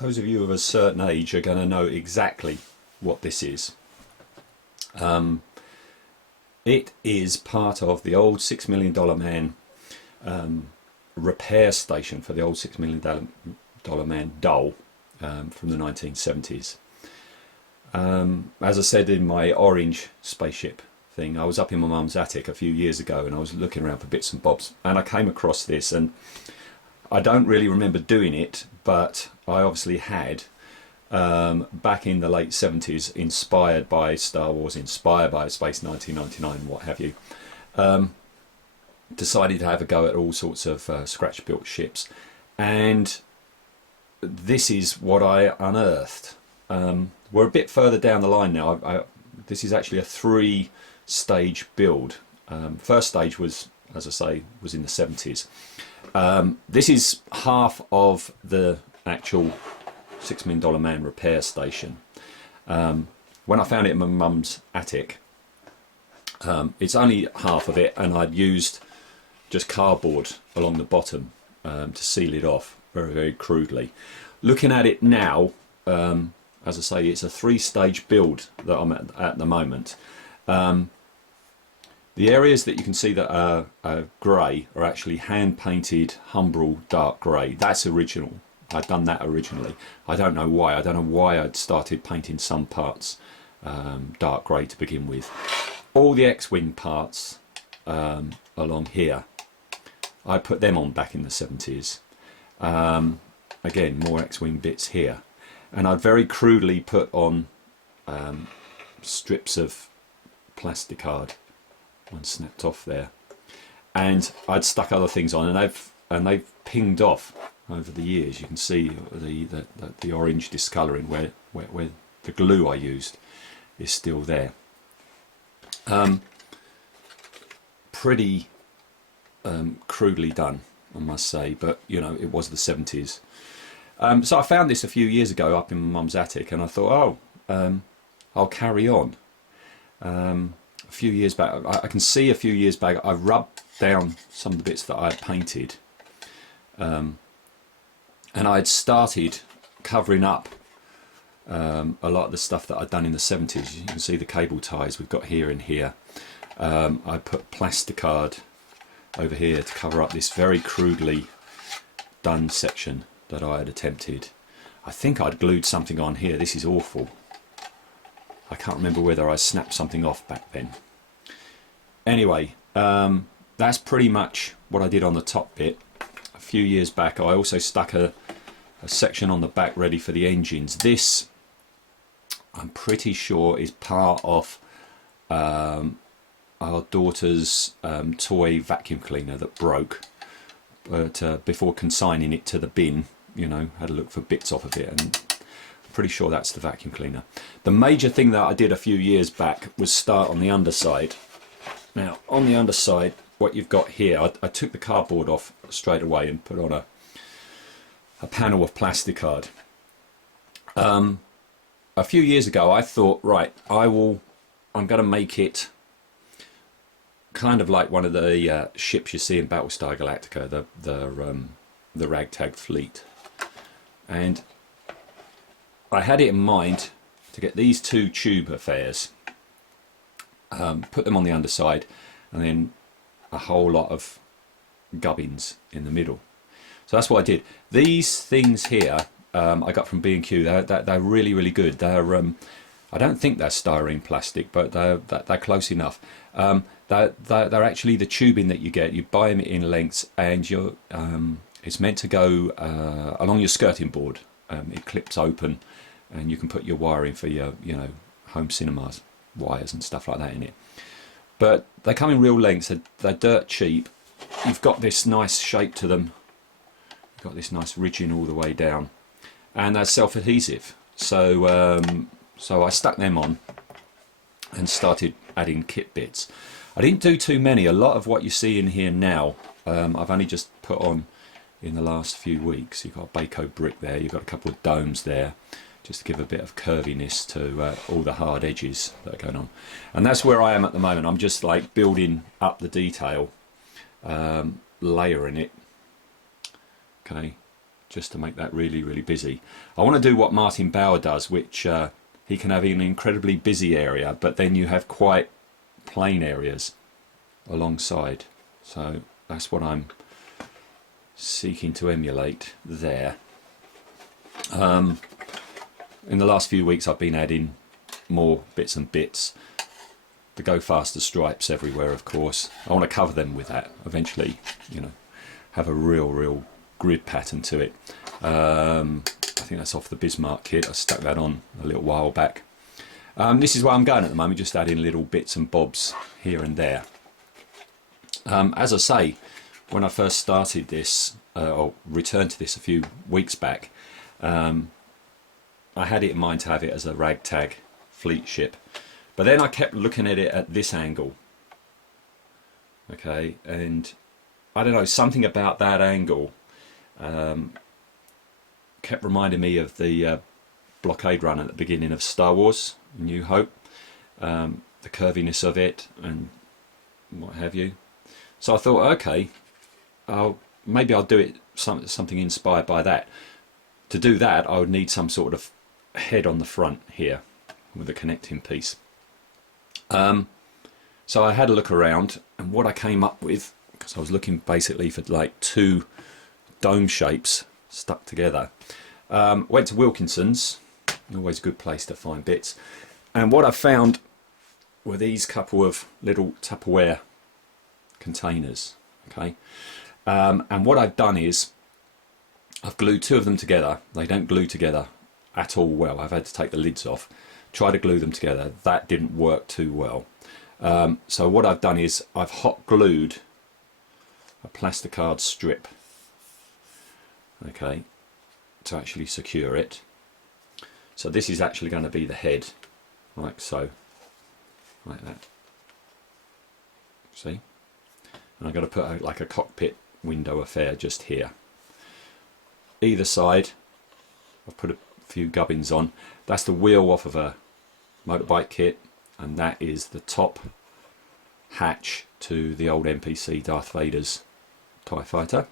those of you of a certain age are going to know exactly what this is. It is part of the old $6 Million Man repair station for the old $6 Million Man doll from the 1970s. As I said in my orange spaceship thing, I was up in my mum's attic a few years ago and I was looking around for bits and bobs, and I came across this, and I don't really remember doing it, but I obviously had, back in the late 70s, inspired by Star Wars, inspired by Space 1999, what have you, decided to have a go at all sorts of scratch built ships, and this is what I unearthed. We're a bit further down the line now. This is actually a 3-stage build. First stage was, as I say, was in the 70s. This is half of the actual $6 Million Man repair station. When I found it in my mum's attic, it's only half of it, and I'd used just cardboard along the bottom to seal it off very, very crudely. Looking at it now, as I say, it's a 3-stage build that I'm at the moment. The areas that you can see that are grey are actually hand-painted Humbrol dark grey. That's original. I'd done that originally. I don't know why. I don't know why I'd started painting some parts dark grey to begin with. All the X-Wing parts along here, I put them on back in the 70s. Again, more X-Wing bits here. And I'd very crudely put on strips of plasticard. One snapped off there, and I'd stuck other things on, and they've pinged off over the years. You can see the orange discolouring where the glue I used is still there. Pretty crudely done, I must say, but you know, it was the 70s. So I found this a few years ago up in my mum's attic, and I thought, oh, I'll carry on. A few years back, I can see a few years back, I rubbed down some of the bits that I had painted, and I had started covering up a lot of the stuff that I'd done in the 70s. You can see the cable ties we've got here and here. I put plasticard over here to cover up this very crudely done section that I had attempted. I think I'd glued something on here. This is awful. I can't remember whether I snapped something off back then. Anyway, that's pretty much what I did on the top bit. A few years back, I also stuck a section on the back ready for the engines. This, I'm pretty sure, is part of our daughter's toy vacuum cleaner that broke. But before consigning it to the bin, you know, had a look for bits off of it, and pretty sure that's the vacuum cleaner. The major thing that I did a few years back was start on the underside. Now on the underside, what you've got here, I took the cardboard off straight away and put on a panel of plasticard. A few years ago I thought, right, I'm going to make it kind of like one of the ships you see in Battlestar Galactica, the ragtag fleet. And I had it in mind to get these 2 tube affairs, put them on the underside, and then a whole lot of gubbins in the middle. So that's what I did. These things here I got from B&Q. They're really, really good. They're I don't think they're styrene plastic, but they're close enough. They're actually the tubing that you get. You buy them in lengths, and it's meant to go along your skirting board. It clips open, and you can put your wiring for your, you know, home cinemas wires and stuff like that in it. But they come in real lengths. They're dirt cheap. You've got this nice shape to them. You've got this nice ridging all the way down, and they're self-adhesive. So so I stuck them on and started adding kit bits. I didn't do too many. A lot of what you see in here now, I've only just put on in the last few weeks. You've got a Baco brick there, you've got a couple of domes there, just to give a bit of curviness to all the hard edges that are going on. And that's where I am at the moment. I'm just like building up the detail, layering it, okay, just to make that really, really busy. I want to do what Martin Bauer does, which he can have an incredibly busy area, but then you have quite plain areas alongside. So that's what I'm seeking to emulate there. In the last few weeks I've been adding more bits and bits. The go faster stripes everywhere, of course. I want to cover them with that eventually, you know, have a real grid pattern to it. I think that's off the Bismarck kit. I stuck that on a little while back. This is where I'm going at the moment, just adding little bits and bobs here and there. As I say, when I first started this, or returned to this a few weeks back, I had it in mind to have it as a ragtag fleet ship, but then I kept looking at it at this angle, okay, and I don't know, something about that angle kept reminding me of the Blockade Runner at the beginning of Star Wars New Hope, the curviness of it and what have you. So I thought, okay, maybe I'll do it something inspired by that. To do that, I would need some sort of head on the front here with a connecting piece. So I had a look around, and what I came up with, because I was looking basically for like two dome shapes stuck together, went to Wilkinson's, always a good place to find bits, and what I found were these couple of little Tupperware containers, okay, and what I've done is I've glued two of them together. They don't glue together at all well. I've had to take the lids off, try to glue them together. That didn't work too well. So what I've done is I've hot glued a plasticard strip, okay, to actually secure it. So this is actually going to be the head, like so, like that. See? And I'm going to put like a cockpit window affair just here. Either side, I've put a few gubbins on. That's the wheel off of a motorbike kit, and that is the top hatch to the old NPC Darth Vader's TIE fighter.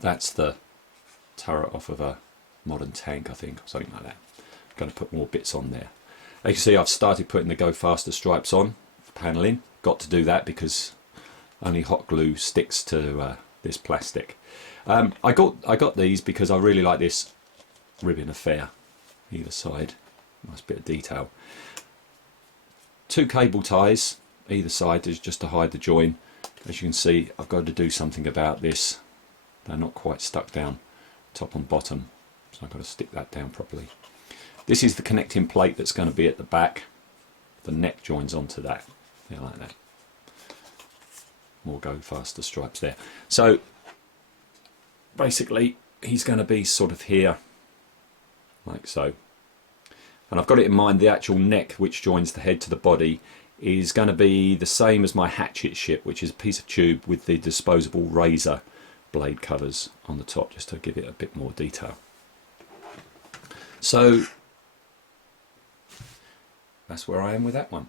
That's the turret off of a modern tank, I think, or something like that. I'm going to put more bits on there. As you can see, I've started putting the Go Faster stripes on for panelling. Got to do that because only hot glue sticks to this plastic. I got these because I really like this ribbon affair either side. Nice bit of detail. Two cable ties either side just to hide the join. As you can see, I've got to do something about this. They're not quite stuck down top and bottom, so I've got to stick that down properly. This is the connecting plate that's going to be at the back. The neck joins onto that. Yeah, like that. More Go Faster stripes there. So basically he's going to be sort of here, like so. And I've got it in mind the actual neck which joins the head to the body is going to be the same as my hatchet ship, which is a piece of tube with the disposable razor blade covers on the top, just to give it a bit more detail. So that's where I am with that one.